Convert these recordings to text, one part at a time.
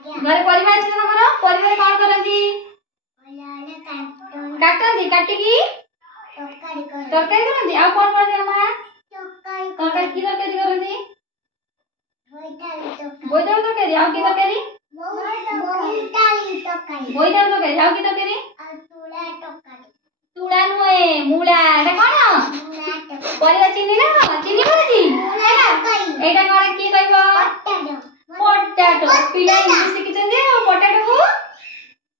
घरे परिवार अछि हमरो परिवार कोन करंती काटंती काटी की तरकारी करंती आ कोन करंती अम्मा तरकारी की तरकारी करंती बोईतालु तरकारी आ की तरकारी बोईतालु तरकारी आ की तरकारी तुड़ा नुए मूला एटा कोन परिवा चिनी ना चिनी करंती एटा कोन की कहबो पोटैटो पिला इंग्लिश शिखिचंदी पोटैटो को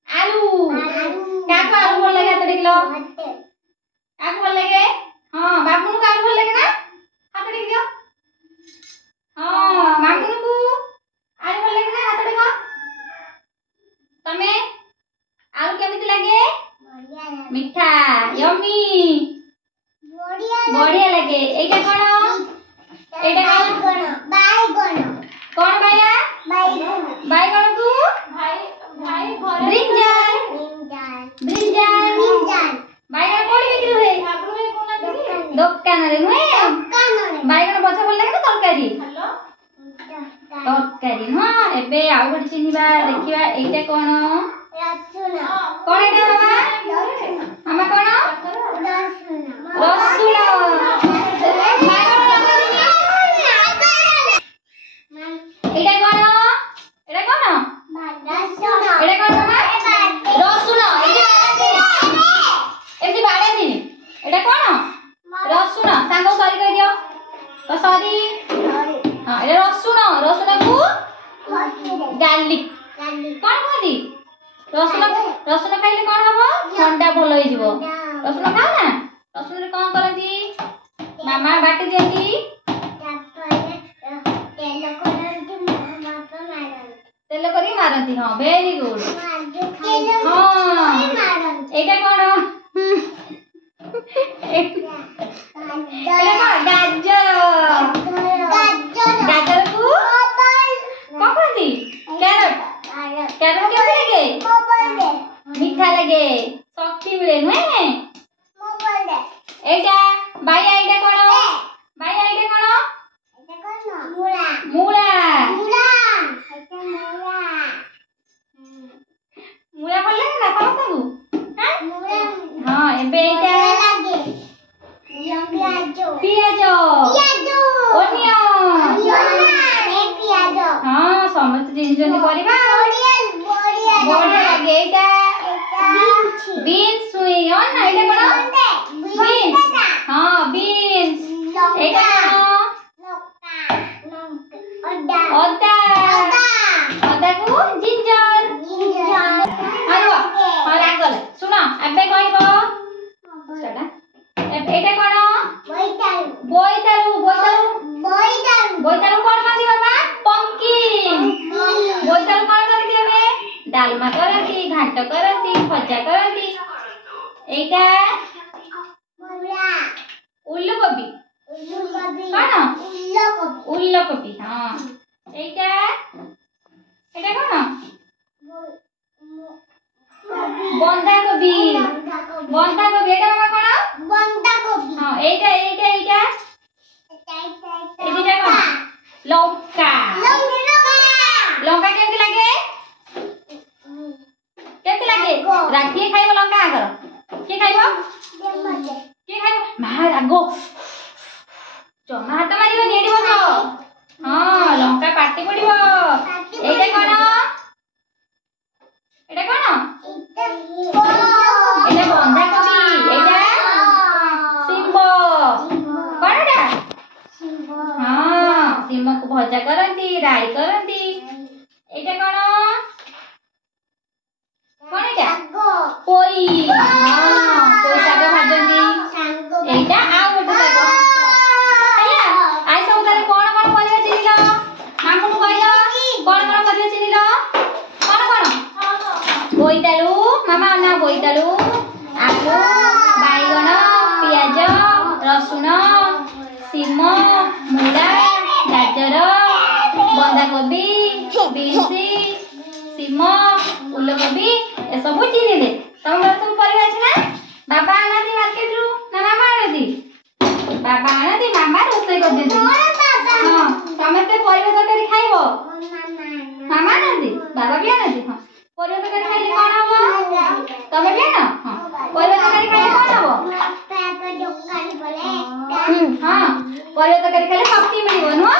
आलू काको आलू भल लगे तो देखलो काको भल लगे हां बाबू को आलू भल लगे ना हाथ देख दियो हां मामू को आलू भल लगे ना हाथ देखो तमे आलू केमिति लागे मीठा यम्मी बढ़िया लगे एटा कोन कौन भाईया बाईगण को भाई ब्रिंजल बाईगण कोडी बिक्री हुए दुकान रे नुए बाईगण बचा बोल लागे तरकारी तरकारी हां एबे आ गोटे चिनिबा देखिबा एटा कोन कोन एटा मामा कोन रसुन एटा कोन एटा कोन एटा कोन मामा रसुन एती बाडे दी एटा कोन रसुन सांगो सरी कह दियो तो सरी हां एटा रसुन को गार्लिक कोन कहदी रसुन खाइले कोन हबो ठंडा भलो होई जिवो रसुन खाओ ना रसुन रे कोन करंती मामा बाटी देंती तेल करी मारती हां वेरी गुड हां एटा कोन एटा गाजर गाजर को कोन कहती कैरट कैरट कैसे लगे मीठा लगे शक्ति मिले नुए एटा भाई एटा कोन मूला मूला बोल लगे ना कौन सब हां एबे एटा पियाज ओनियन हां समस्त जिन जन करबा बढ़िया लगे एटा बीन्स हुई और ना एटा कोन बीन्स हां बीन्स एटा अदा को जिंजर हालो हां लागल सुनो एबे कहबो सेटा एटा कोन बोईतालु कोन मादी बाबा पंकिन बोईतालु कोन करती हबे डालमा करती घाट करती भजा करती एटा उल्लकोबी कोन उल्लकोबी हां एटा एटा कोन बंधा कोबी एटा मामा कोन हां एटा कोन लौका केमति लागे राखी खाइबो लौका आगर के खाइबो मार आगो जमा हाथ मारिबो नेडी बस हां लौका पाटी पड़िबो एटा कोन एटा बंधा कोबी एटा सिम्बो कोन एटा हां सिम्बो को भजा करंती राई करंती एटा कोन एटा पोई हां पोई साग भाजंती एटा आ गोटे साग हैया आइ सब करे कोन परिया चिनिलो मामू कहलो कोन परिया चिनिलो कोन बोईतालु मामा ना बोईतालु आलू बाईगण पियाज रसुन सिम मूला गाजर बंधा कोबी बीन्स सिम उल्लकोबी ए सब चिनी दे तम सब परिवा अछि ना बाबा आनाती मार्केट रु ना मामा आनाती बाबा आनाती मामा रोसई कर देती हां समस्त परिवा तरकारी खाइबो मामा आनाती बाबा भी आनती हाँ परिवा तरकारी खाइले कौन हम तमे भी आना हाँ परिवा तरकारी खाइले कौन हम हाँ परिवा तरकारी खाइले शक्ति मिलिବ नुआ